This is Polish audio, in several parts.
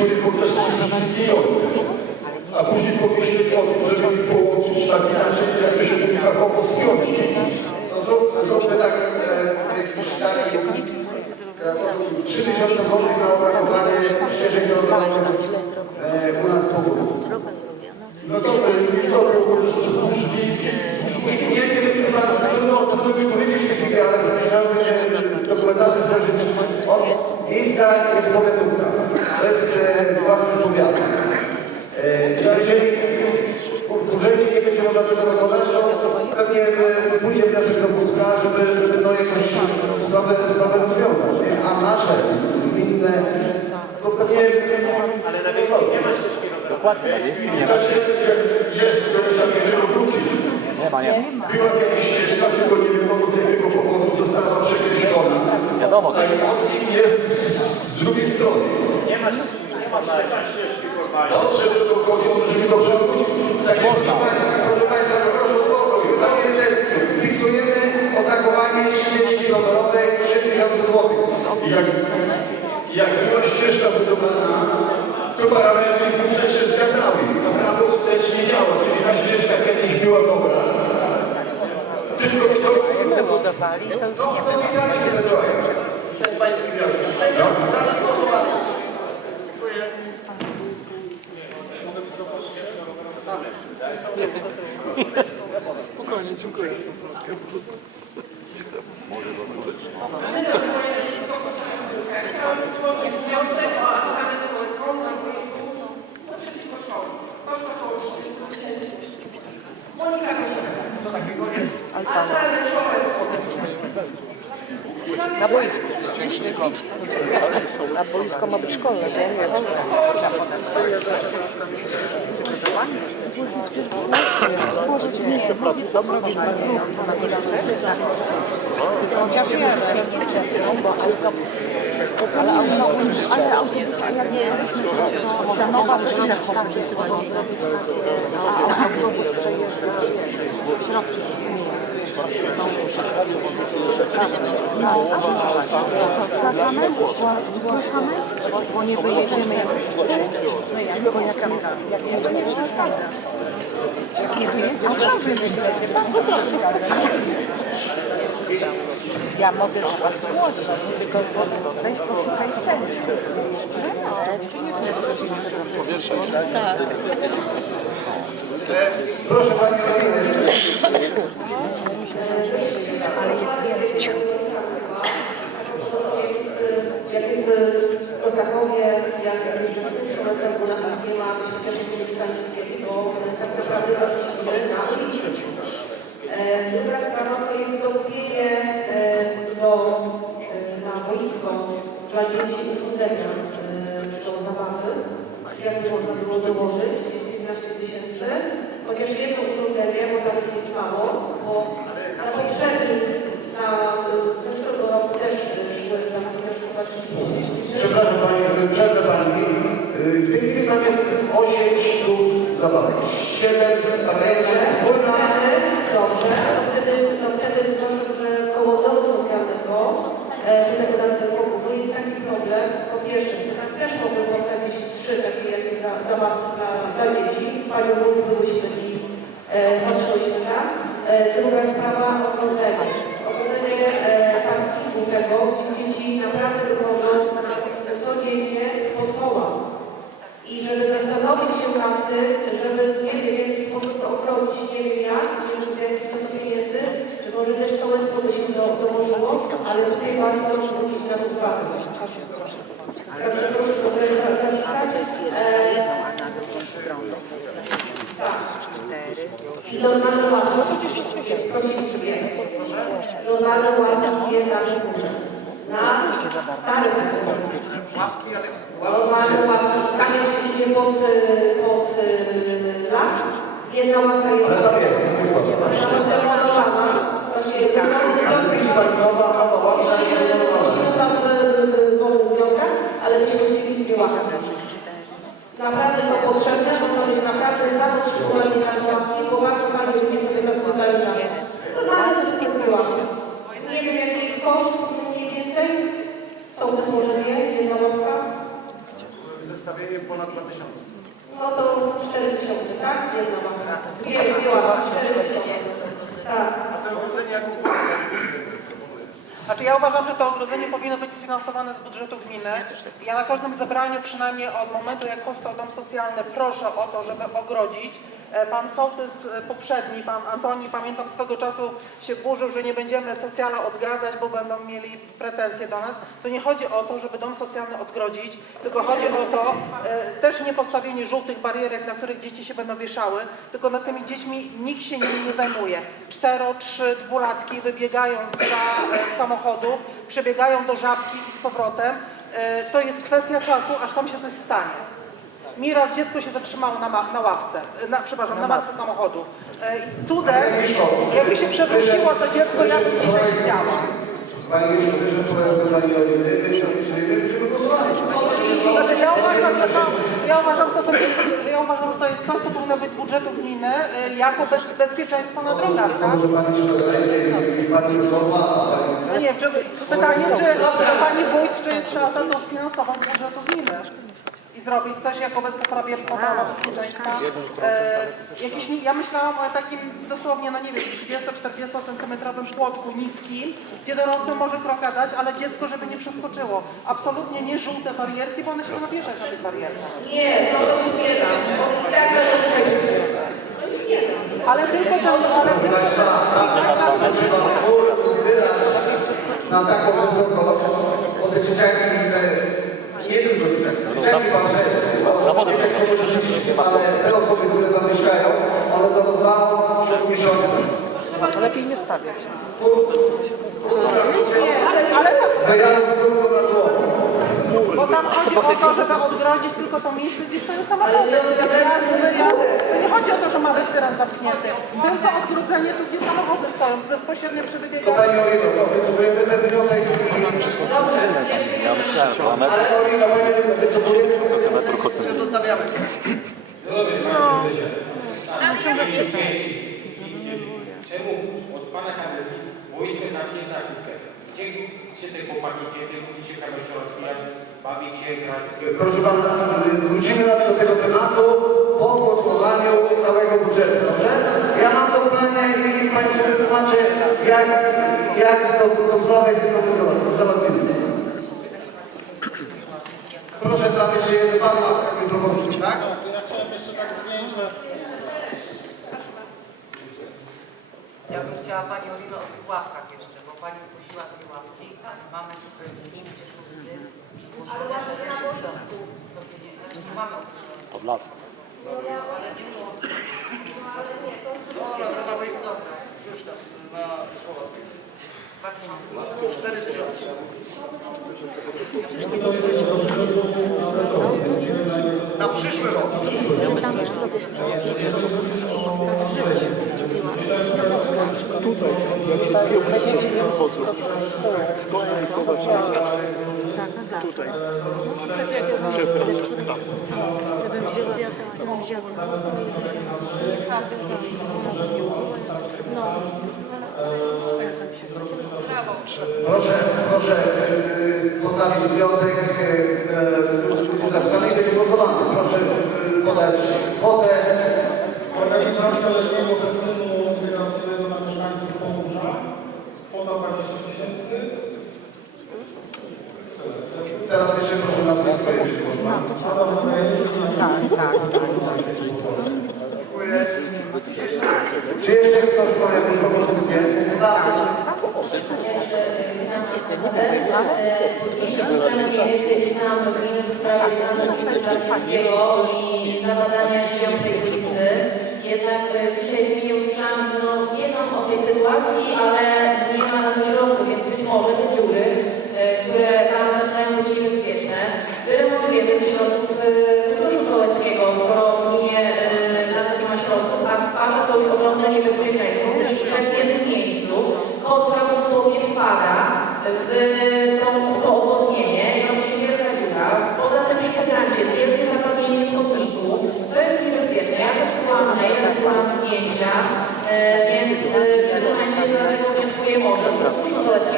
niektórych uczestników. A później pomyśleć o tym, żeby ich połączyć tak inaczej, jak to się mówi fachowo, spiąć. No zrób, zróbmy tak, e, jakiś taki 3000 zł na opracowanie ścieżek drogowych e, u nas w Pogórzu. No dobra, nie to było, że to są miejskie. Nie, nie wiem, chyba trudno o tym, żeby powiedzieć w tej chwili, ale myślałem, że dokumentację złożyć. Od miejsca jest powiatówka. To jest e, własność powiatu. E, no jeżeli w urzędzie nie będzie można tego dokonać, to pewnie e, pójdzie wniosek do Pucka, żeby, żeby no jakoś sprawę, sprawę rozwiązać. Nie? A nasze gminne, to pewnie... Ale na wiejskiej nie ma ścieżki rowerowej. Znaczy, jest, które zamierzyło wrócić. Nie ma, nie ma. Była jakaś ścieżka, tylko nie wiadomo z jakiego powodu została przekreślona. Wiadomo, A nich jest z drugiej strony. Nie ma ścieżki, nie ma ścieżki formalnej. Dobrze, że to chodzi o to, żeby to przerobić. Tak jak proszę Państwa, proszę Państwa, proszę o spokój. Panie Tedesku, wpisujemy o zachowanie ścieżki rowerowej 3000 zł. I jak, jak była ścieżka budowana, to parametry też się zgadzały. A prawo wstecz czyli ta ścieżka kiedyś była dobra. Tylko kto... wybudowali, to już No, dopisaliście ten projekt. Ten Pański wniosek. Zaraz głosowany. Spokojnie, dziękuję o aktywę społeczną na boisku przeciwko szkole. Koszta około 30 tysięcy. Monika Kosiaka. Co takiego Szołecką. na boisku. Na boisko ma być szkolne, to ja nie wiem. Chociaż ja, ale autobus, ale autobus jak nie jest nowa przyjechała, a autobus przejeżdża środki Zgłaszamy? Zgłaszamy? Bo nie wyjedziemy jak bo jaka jak nie wyjedziemy jak nie wyjedziemy, to Ja mogę z was złożyć, tylko weź poszukaj ceny. Tak. Proszę Pani Marleny. Jak jest w Zachowie, jak w u nas nie ma też mieszkańców, bo tak naprawdę rozliczymy na liczbę. Druga sprawa to jest dokupienie do, na boisko dla dzieci urządzenia do zabawy. Jakby można było założyć, jest 15 tysięcy. Chociaż jedno urządzenie, bo tam jest mało, bo na poprzednim, na zeszłego roku też szły, tam też chyba 30 tysięcy. Przepraszam Pani, przerwę Pani. W tej chwili tam jest 8 sztuk zabawek. 7 ręczne, wolna. Dobrze, to wtedy, to wtedy znoszę, że koło domu socjalnego, e, tego na Zerwogu, jest taki pierwsze, że tak też mogły postawić trzy takie jakieś za- zabawki dla, dla dzieci, z panią Lubą byłyśmy i e, patrzyłyśmy tam. E, druga sprawa, ogrodzenie. Ogrodzenie e, parkingu tego, gdzie dzieci naprawdę wychodzą codziennie pod koła. I żeby zastanowić się nad tym, żeby nie wiem w jaki sposób to ochronić, nie wiem jak, nie wiem z jakich to pieniędzy, czy może też sołectwo by się do, dołożyło, ale tutaj warto to zwrócić na to uwagę. Także proszę za- zapisać. E, tak. I normalny ładunek, prosimy, normalny ładunek na górze. Na starym Normalny ładunek, tam jest idzie pod, y, pod y, las. Jedna łapka jest Ale tam jest, jest dobra. zdemontowana. Właściwie tak, wniosek Jest Pani nowa, nowa łapka, jest nowa. tam w wnioskach, ale myśmy chcieli dwie łapki. Naprawdę są potrzebne, bo to jest naprawdę zawód szczególnie na łapki, bo bardzo fajnie, że nie sobie to składają na Normalnie coś takiego łapki. Nie wiem jaki jest koszt mniej więcej. Są też może nie, jedna łapka. zestawienie ponad 2000. No to 4 tysiące, tak? Jedna ławka. Dwie, dwie ławki, 4 tysiące. Tak. A to ogrodzenie jaką kwotę? Znaczy ja uważam, że to ogrodzenie powinno być sfinansowane z budżetu gminy. Ja na każdym zebraniu, przynajmniej od momentu jak powstał dom socjalny, proszę o to, żeby ogrodzić. E, Pan sołtys e, poprzedni, pan Antoni, pamiętam swego czasu się burzył, że nie będziemy socjala odgradzać, bo będą mieli pretensje do nas. To nie chodzi o to, żeby dom socjalny odgrodzić, tylko chodzi o to, e, też nie postawienie żółtych barierek, na których dzieci się będą wieszały, tylko nad tymi dziećmi nikt się nimi nie zajmuje. Cztero, trzy, dwulatki wybiegają e, samochodu, przebiegają do żabki i z powrotem. E, To jest kwestia czasu, aż tam się coś stanie. Mi raz dziecko się zatrzymało na, ma- na ławce, e, na, przepraszam, na masce samochodu. E, i Cudem, jakby się przewróciło to dziecko, ja bym dzisiaj siedziała. Pani Pani głosowali. Znaczy ja uważam, że to, ja uważam, to są, że ja uważam, że to jest coś, co powinno być z budżetu gminy e, jako bez, bezpieczeństwo na drogach, tak? Może Pani się wydaje, i Pani słowa. No nie czy, pytanie, czy Pani Wójt, czy jest szansa to sfinansować z budżetu gminy? I zrobić coś jako bez poprawie poprawa bezpieczeństwa. E, jakiś, ja myślałam o takim dosłownie, no nie wiem, 30-40 centymetrowym płotku niskim, gdzie dorosły może krokadać, ale dziecko, żeby nie przeskoczyło. Absolutnie nie żółte barierki, bo one się będą wieszać na tych barierkach. Nie, no to jest jedna. Tak to Ale tylko to, ale tylko wyraz na taką wysokość, bo te dzieciaki, te, nie tylko wasze, zawody ale te osoby, które tam mieszkają, one to rozwalą przed miesiącem. to lepiej nie stawiać. Ale Ale tak, Chodzi o to, żeby odgrodzić tylko to miejsce, gdzie stoją samochody, czyli wyjazdy, wyjazdy. To nie chodzi o to, że ma być teren zamknięty. Tylko odgrodzenie tu, gdzie samochody stoją, bezpośrednie przy To wybieganiu. Pani Olino, co, wycofujemy ten wniosek i... Ale Olino, Pani Olino, wycofujemy czy zostawiamy? Czemu od pana kadencji byliśmy zamknięte na kupkę? Gdzie się te chłopaki, gdzie się? Proszę Pana, wrócimy do tego tematu po głosowaniu całego budżetu, dobrze? Ja mam to w planie i Państwu wytłumaczę, jak, jak to, to sprawę jest załatwimy. Proszę, tam jeszcze jeden Pan ma jakąś propozycję, tak? Ja chciałem jeszcze tak zmienić, że Ja bym chciała Pani Olino o tych ławkach jeszcze, bo Pani zgłosiła dwie ławki. Mamy tutaj w punkcie szóstym nie, znaczy nie mamy określonych. Od lasu. Ale nie było. Dobra, to dawaj, Dobra, nas na Słowackie. 2000. 4 tysiące. Na przyszły rok. Tam już to wiesz co, Tutaj, Tutaj. Wzięła, no, Proszę, proszę y, postawić wniosek y, zapisany i będzie głosowany. Proszę y, podać kwotę. organizacja letniego festynu integracyjnego dla mieszkańców Pomorza, kwota 20 tysięcy. Teraz jeszcze proszę nazwisko i będzie głosowane. Adam Zagajewski, Dziękuję. Czy jeszcze ktoś ma jakąś propozycję? Tak. Jeśli ustalę mniej więcej pisałam do gminy w sprawie stanu ulicy i zabadania świąt tej ulicy. Jednak dzisiaj gminie usłyszałam, że no, wiedzą o tej sytuacji, ale может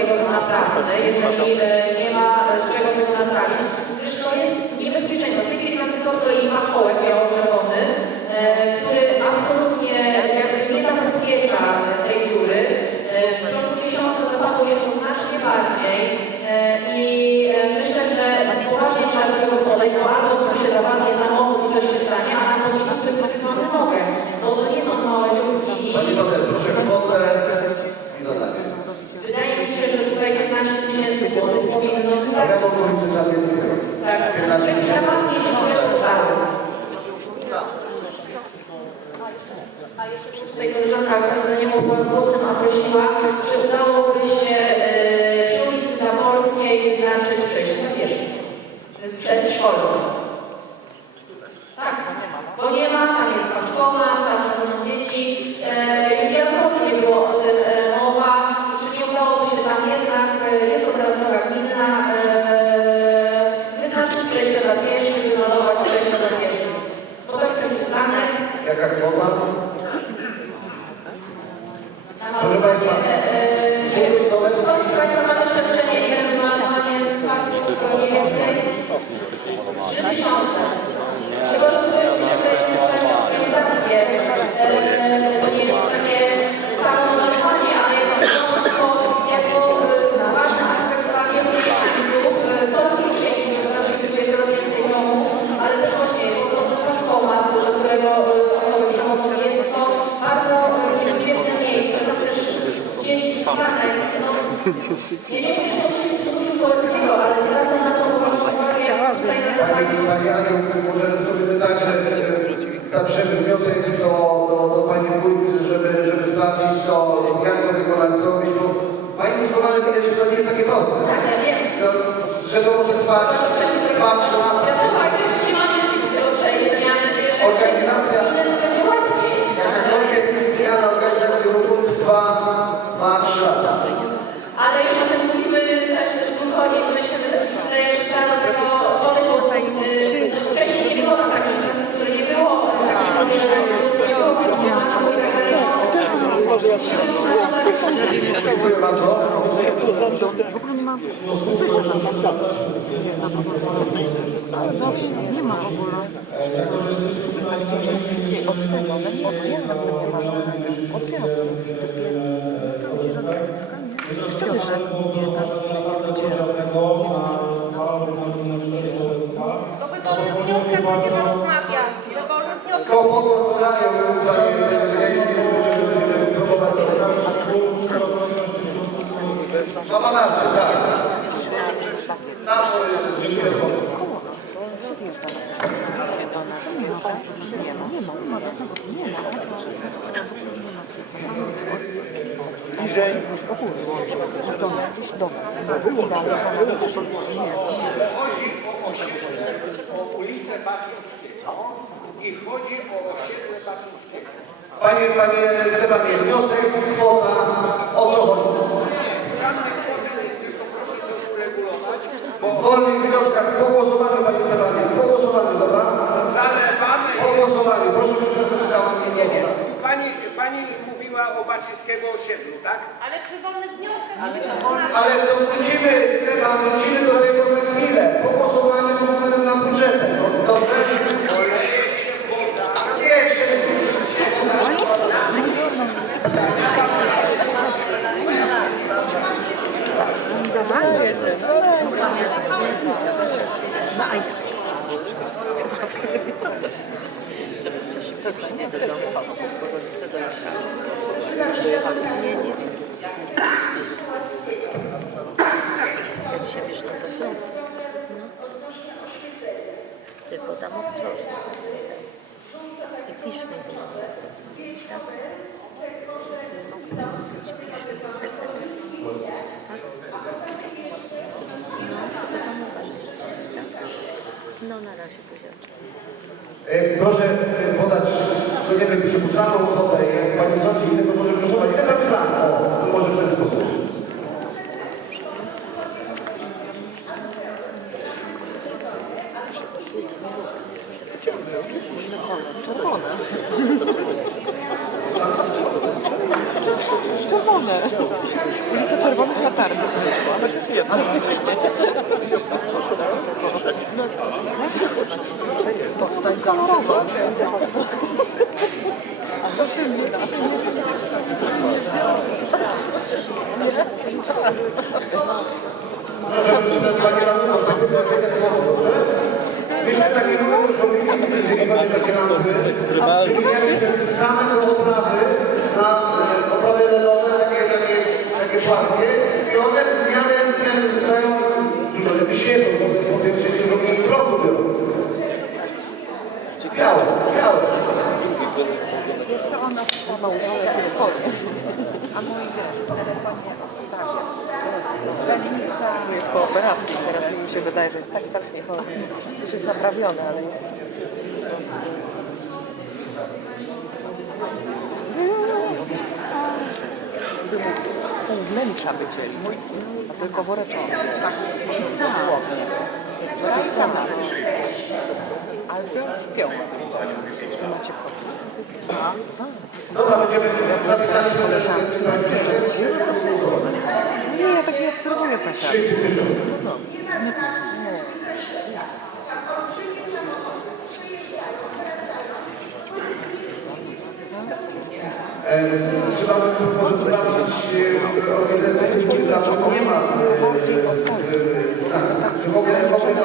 tego naprawdę, jeżeli e, nie ma z czego tego naprawić, gdyż to jest niebezpieczeństwo. W tej chwili nam tylko stoi machołek, miał Dziękuję bardzo. W ogóle nie ma. Nie ma w ogóle. Otwieram, otwieram. Szczerze, nie znam. Wobec wniosku, 12, tak. Na to dziękuję Bliżej. Chodzi o osiedle, o ulicę Baczyńskiego i chodzi o osiedle Baczyńskiego. Panie, panie Stefanie, wniosek, kwota, o co chodzi? W wolnych wnioskach po głosowaniu, panie Stefanie, po głosowaniu, dobra? Po głosowaniu, proszę przeczytać tam. Nie, nie. Pani, pani mówiła o Bacińskiego osiedlu, tak? Ale przy wolnych wnioskach. Ale to wrócimy, Stefan, wrócimy do tego za chwilę. zaproszenie do domu, bo rodzice dojechali. Przyjechali imieni. Jak się wiesz, to no. Tylko tam ostrożnie. I piszmy, bo mamy rozmawiać, tak? Tak? No, na razie buziaczki. Proszę podać, to nie wiem, przypuszczalną wodę, jak pani sądzi, ile to może kosztować, ile tam jest lat, to może w ten sposób. Czerwone. Czerwone. Ulica czerwone Latarni. Gracias. Operacji. Teraz mi się wydaje, że jest tak strasznie chory. Już jest naprawiony, ale jest... Pół wnętrza wycięli, a tylko woreczony. Dosłownie. Sama. Albo śpią. Tu macie koty. Dobra, będziemy zapisali sobie, że Nie, ja tak nie obserwuję sąsiadów. No. Trzeba by może sprawdzić e, w organizacji, czy tam nie ma e, e, znaku. Czy w ogóle mogę na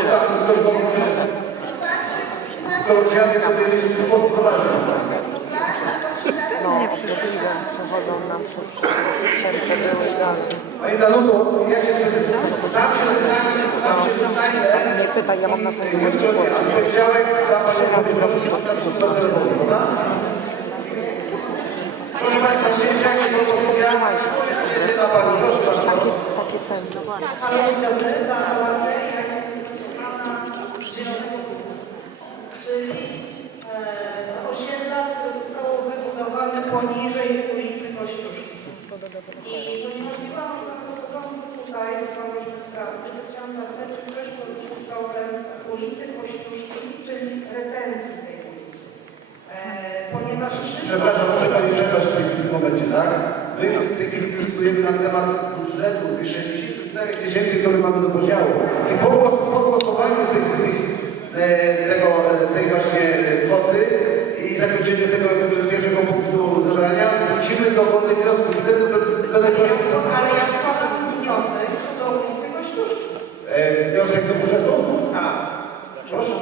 czy tam ktoś może kolokwialnie powiedzieć, poprowadzę. No, przechodzą, przechodzą nam przez przerwę były dalej. Pani Danuto, ja się sam się zajmę. Nie pytaj, ja mam na co dla Pani do? Proszę Państwa, jest dla Pani, proszę. Takie, takie pędy. Dzień dobry, Beata Ładny, ja jestem pana Zielonego Góry, czyli e, z osiedla, które zostało wybudowane poniżej ulicy Kościuszki. I ponieważ nie mam zaproponowaną tutaj, byliśmy w czy ktoś poruszył problem ulicy Kościuszki, czyli retencji tej ulicy. E, ponieważ wszystko... Przepraszam, muszę Pani przerwać w tym momencie, tak? My w tej chwili dyskutujemy na temat budżetu tych 64 tysięcy, które mamy do podziału. I po, głos- po głosowaniu tych, tych, e, tego, e, tej właśnie e, kwoty i zakończeniu tego pierwszego punktu zebrania, wrócimy do wolnych wniosków. Wtedy będę prosił Ale ja składam wniosek co do ulicy Kościuszki. e, wniosek do budżetu. Tak. Proszę.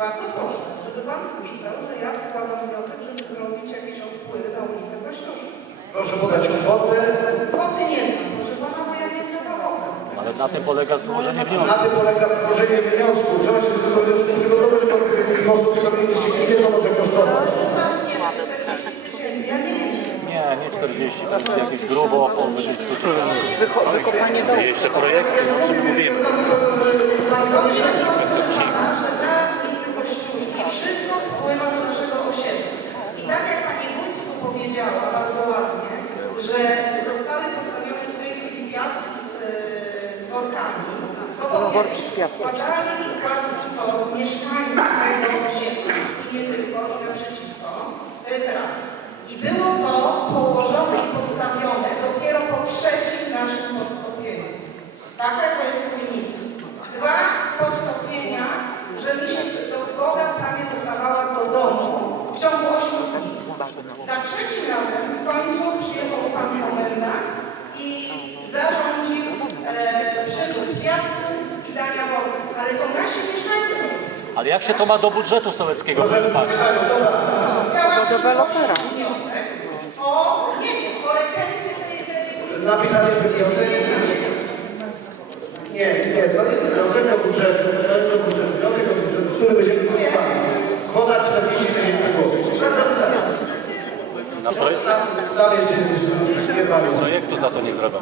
Bardzo proszę, żeby Pan pisał, że ja składam wniosek, żeby zrobić jakieś odpływy na ulicę Kościuszki. Proszę podać kwotę. Kwoty nie znam, proszę Pana, bo ja nie jestem fawotem. Ale na tym polega złożenie wniosku. Na tym polega tworzenie wniosku. Trzeba się do tego wniosku przygotować w odpowiedni sposób, żeby nie to może kosztować. 30, tam jest jakieś grubo powyżej 40. Wykopanie dołu. Jeszcze projekty, o czym. Wszystko spływa do naszego osiedla. I tak jak pani wójtku powiedziała bardzo ładnie, że zostały postawione tutaj piaski z, e, z workami. No, worki z piaskiem. Składali kładki to mieszkańcy tego osiedla i nie tylko, i naprzeciwko. To jest. Było to położone i postawione dopiero po trzecim naszym podtopieniu. Taka to jest różnica. Dwa podtopienia, że mi się do woda prawie dostawała do domu w ciągu 8 dni. Za trzecim razem w końcu przyjechał pan komendant i zarządził e, przywóz piasku i dania wody. Ale to nasi mieszkańcy. Ale jak się to ma do budżetu sołeckiego, proszę Pani? Chciałam Do dewelopera. zgłosić wniosek o, nie wiem, o retencję tej, Napisaliśmy wniosek. Nie, nie, to nie jest wniosek do budżetu, to jest do budżetu, wniosek do budżetu, który będziemy głosowali. Kwota 40 tysięcy złotych. Zapisane. Na projekt, Tam, tam jest jeszcze nie panie. projektu za to nie zrobią.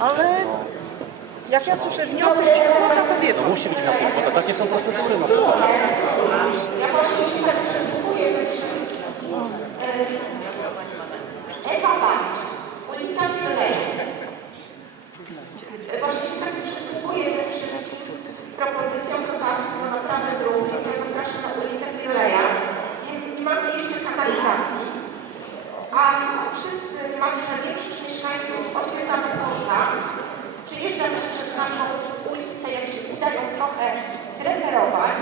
Ale jak ja słyszę wniosek i kwota, to wiem. No musi być na tym kwota, takie są procedury. No, proszę. Ja właśnie się tak przysłuchuję wszystkim. Ewa Barcz, ulica Wiolej. Właśnie się tak przysłuchuję tym wszystkim propozycjom dotacji na naprawę dróg, więc ja zapraszam na ulicę Wioleja, gdzie nie mamy jeszcze kanalizacji, a wszyscy, niemalże większość mieszkańców osiedla Podkorza przyjeżdża też przez naszą ulicę, jak się uda ją trochę zreperować,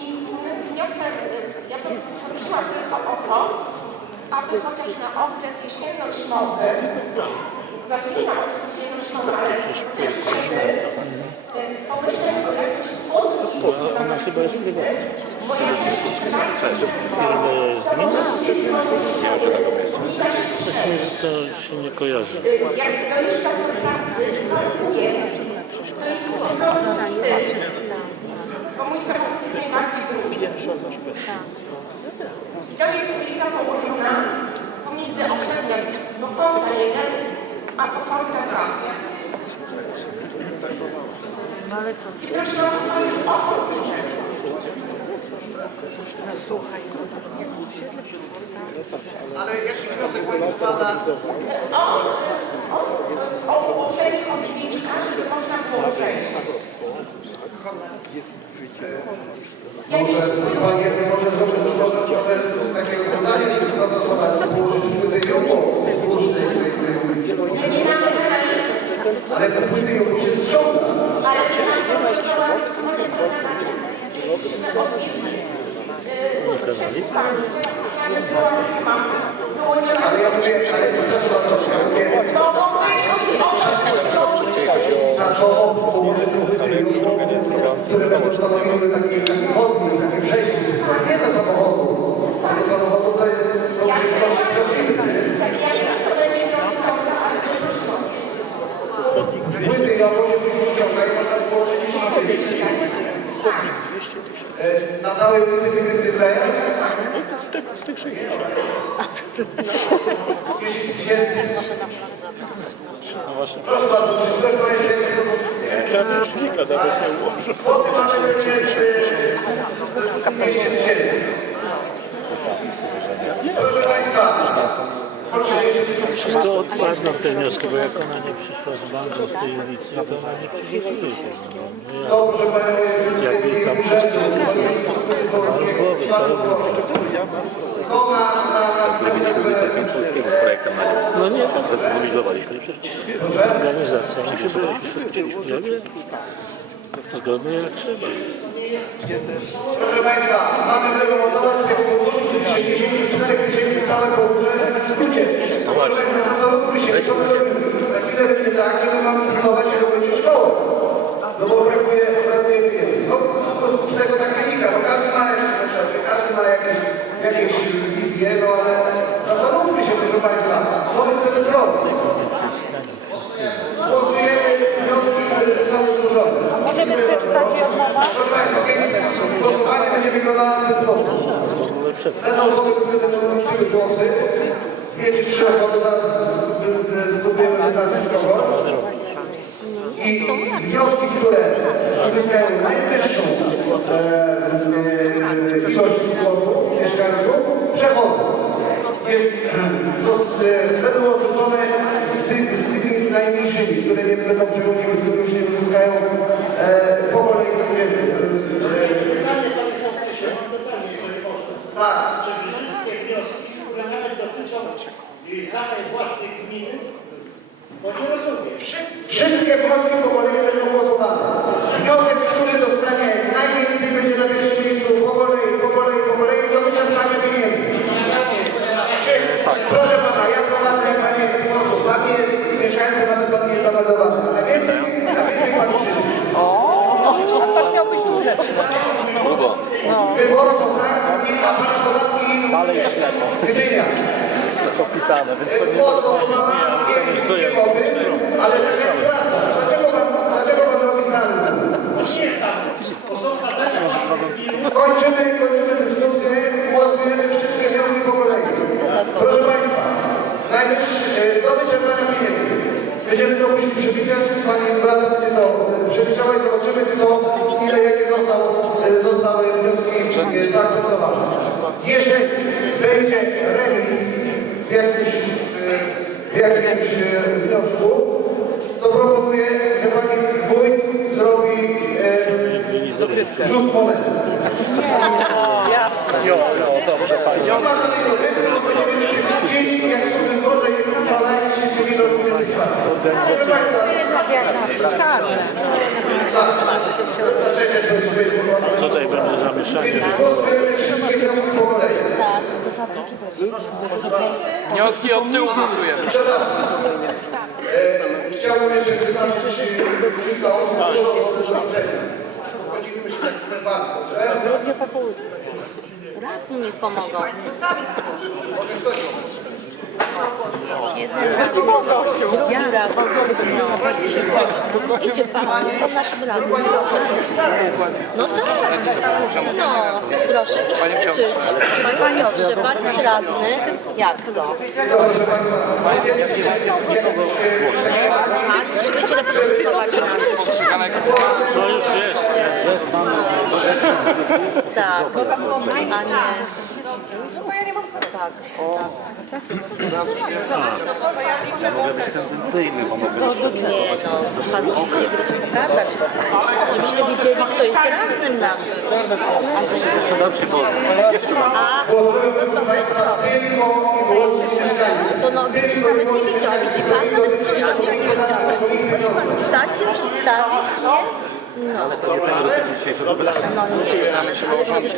i wniosek, ja bym prosiła tylko o to, aby chociaż na okres jesienno-zimowy, znaczy nie na okres jesienno-zimowy, ale chociaż żeby e, pomyśleć o jakimś odniku na naszej Bo jak też mieszkańcy To się nie kojarzy. jak to już tak pracy parkuje, to jest po prostu wstyd. Bo mój starszy najbardziej drugi. Pierwsza za szpilę. To jest ulica położona pomiędzy obszarem Bofonta 1 a Bofonta 2. No ale co? I proszę obchód. No słuchaj, jak osiedle Przywórca, Ale jaki wniosek pani składa? Obłożenie chodnika, żeby można było przejść. Może Panie, może zrobić może trochę takie rozwiązanie się zastosować, położyć płyty jomu wzdłuż tej tej- tej ulicy. Ale te płyty jomu się ściąga. ale nie. To ma. Ale ja mówię, ale profesor ja mówię, To na to położyć stanowiły taki, taki chodnik, takie przejście, nie do samochodu. Ale samochodu to jest to wszystko to to odwiedzić. Płyty jomu się ściąga i można położyć E, na całej ulicy Wygrypleja Z tych, z tych 60. 10 tysięcy. No właśnie, Proszę bardzo, czy ma krawężnika nawet nie ułożył. Kwoty mamy jest e, 200 tysięcy. Proszę Państwa, proszę jeszcze To te wnioski, bo jak ona nie przyszła z banku w tej ulicy, to ona nie przygotuje się. No, no, To, jak jej tam Urzędu przyszło, Instytutu Sołeckiego. głowy, To na, na, na, Zrobili pozycję Pięspolskiego z projektem na nią. No nie. Nie przecież organizacja. Wiem. Zgodnie jak trzeba. Proszę Państwa, mamy wyremontować z tego funduszu 64 tysięcy całe połóże ludzie. Zastanówmy się, co my robimy. Za chwilę będzie tak, że my mamy zbudować i dokończyć szkołę. No bo brakuje, brakuje pieniędzy. No, to z tego tak wynika, bo każdy ma jakieś potrzeby, każdy ma jakieś, jakieś wizje, no ale zastanówmy się, proszę Państwa, co my chcemy zrobić. Głosujemy wnioski, które zostały złożone. Możemy przeczytać je od nowa? Proszę Państwa, więc głosowanie będzie wyglądało w ten sposób. Będą osoby, które będą liczyły głosy. Dwie czy trzy osoby, zaraz spróbujemy wyznaczyć kogo. I wnioski, które uzyskają najwyższą e, e, ilość zos- e, Będą odrzucone z, tych, z tymi najmniejszymi, które nie będą przechodziły, które już nie uzyskają e, po kolei. e, Pytanie Panie Sołtysie, mam pytanie, jeżeli można. Tak. Czy wszystkie wnioski, nawet dotyczą zadań własnych gminy, bo nie rozumiem. Wszystkie wnioski po kolei będą głosowane. Wniosek, który dostanie najwięcej, będzie na pierwszym miejscu po kolei, po kolei, po kolei do wyczerpania pieniędzy. Proszę pana, ja prowadzę jak pan jest sposób. Pan jest mieszkańcy, nawet pan nie jest zameldowany. Ale więcej, a więcej pan krzyczy. a ktoś miał być duże. Wyborcą, tak? Nie ma pan podatki Gdynia. Opisane, więc pewnie ale tak jak prawda. Dlaczego pan, dlaczego pan robi zarzut? Kończymy, kończymy dyskusję, głosujemy wszystkie wnioski po kolei. Proszę Państwa, e, do wyczerpania pieniędzy. Będziemy to musieli przewidzieć, Pani Beata będzie to e, przewidziała i zobaczymy kto, ile, jakie został, e, zostały wnioski e, zaakceptowane. Jeżeli będzie remis w jakimś, e, w jakimś e, wniosku, to proponuję, że Pani Wójt zrobi e, rzut momentu. Jasne. Ma takiego rytmu, bo będziemy się kłócili, jak sobie Boże i wczoraj się powinno Proszę Państwa, wyjdzie. Tutaj będzie zamieszanie. Więc głosujemy wszystkie wnioski po kolei. Wnioski od tyłu. E, Chciałbym jeszcze wyznaczyć kilka osób, które są wyznaczenia. Podzielimy się tak dobrze? Grudnie po południu. Radni niech pomogą. Może ktoś raz. No. Idzie pan, jest naszym radnym. No tak. No, proszę i ćwiczyć. Panie Piotrze, pan jest radny. Jak to? A, czy będziecie reprezentować nas? To już jest. Tak, a nie. Tak, tak. Mogę być tendencyjny, bo mogę Nie no, musi kiedyś pokazać, żebyśmy wiedzieli, kto jest radnym naszym. A że nie Jeszcze dobrze, bo A, no to bez To no, widzisz, nawet nie widział, widzi pan, nawet nie nie wiedział. Stać się, przedstawić, nie? No, ale to nie tego dotyczy dzisiejsze zebranie. no to już wyznanie.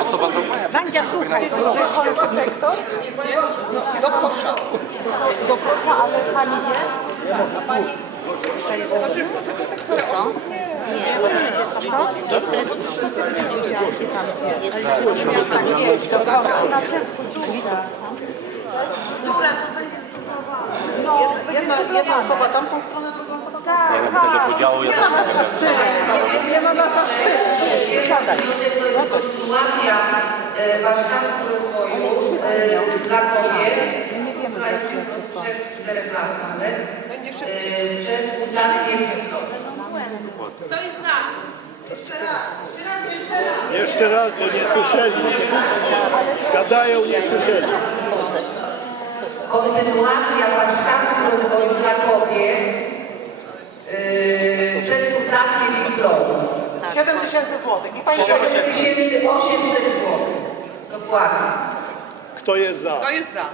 Osoba zaufania. Wandzia, słuchaj, do kosza. Do kosza, ale pani wie? Co? Nie, co? Jest kres. Jest Jedna, jedna osoba tamtą stronę, drugą osobą tamtą. Nie wiem tego podziału, ja tak Nie ma na to jest kontynuacja e, warsztatów rozwoju e, dla kobiet, która już jest od 3-4 lat nawet, e, przez Fundację Wiktor. Jeszcze raz, bo nie słyszeli. Gadają, nie słyszeli. Kontynuacja warsztatów rozwoju dla kobiet e, przez Fundację Wiktor. 7 tysięcy złotych. Niech pani 7800 zł. Dokładnie. Kto jest za? To jest za.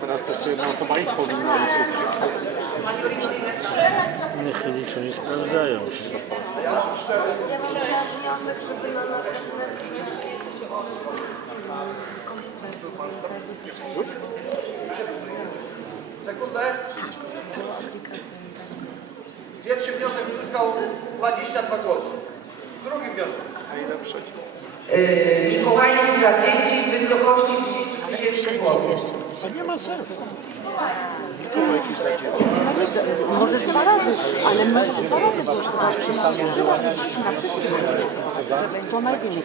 Teraz jeszcze jedna osoba ich powinna liczyć. Nie się liczą, nie sprawdzają się. Sekundę. Pierwszy wniosek uzyskał 22 głosy. Drugi wniosek. Yy, Mikołajki dla dzieci w wysokości 10 tysięcy złotych. To nie ma sensu. Może dwa razy, ale może dwa razy To najpierw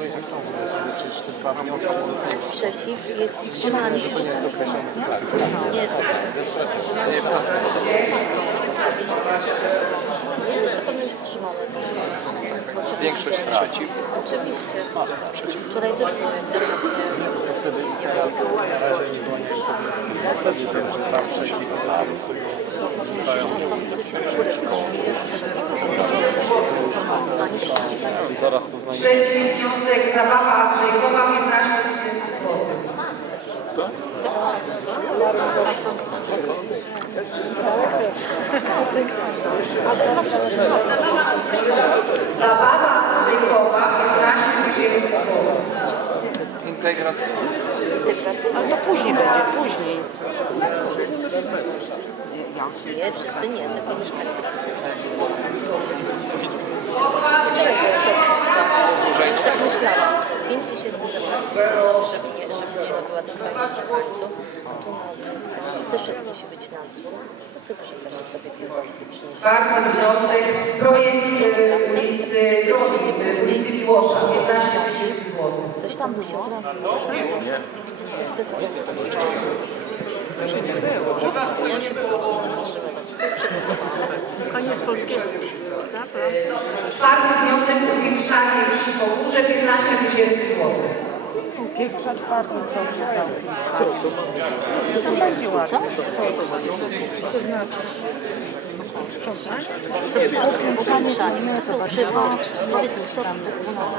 Przeciw jest wstrzymanie. Nie jest wstrzymanie. Nie, jeszcze pewnie jest wstrzymane. Większość przeciw. Oczywiście. Wczoraj też Zaraz to znajdę. Trzeci wniosek zabawa Andrzejkowa 15 tysięcy złotych. Zabawa Andrzejkowa 15 tysięcy złotych. Integracja. integracja, ale to później będzie, później. Nie, wszyscy nie, tylko mieszkańcy. Wczoraj było Ja już tak myślałam. 5 tysięcy zebrać żeby nie, żeby nie robiła trwania na końcu. Tu na Odręska, to też jest, musi być nadzór. Co z tego, że teraz sobie kiełbaski przyniesie? Czwarty wniosek projekt e, ulicy Drogi w ulicy Miłosza 15 tysięcy złotych. Ktoś tam musiał od razu Nie. Bez Koniec polskiego. Czwarty wniosek upiększanie wsi po górze 15 tysięcy złotych. Upiększać bardzo dobrze. Co tam będzie ładnie? Co to znaczy? Sprzątać? Upiększanie. Powiedz, kto u nas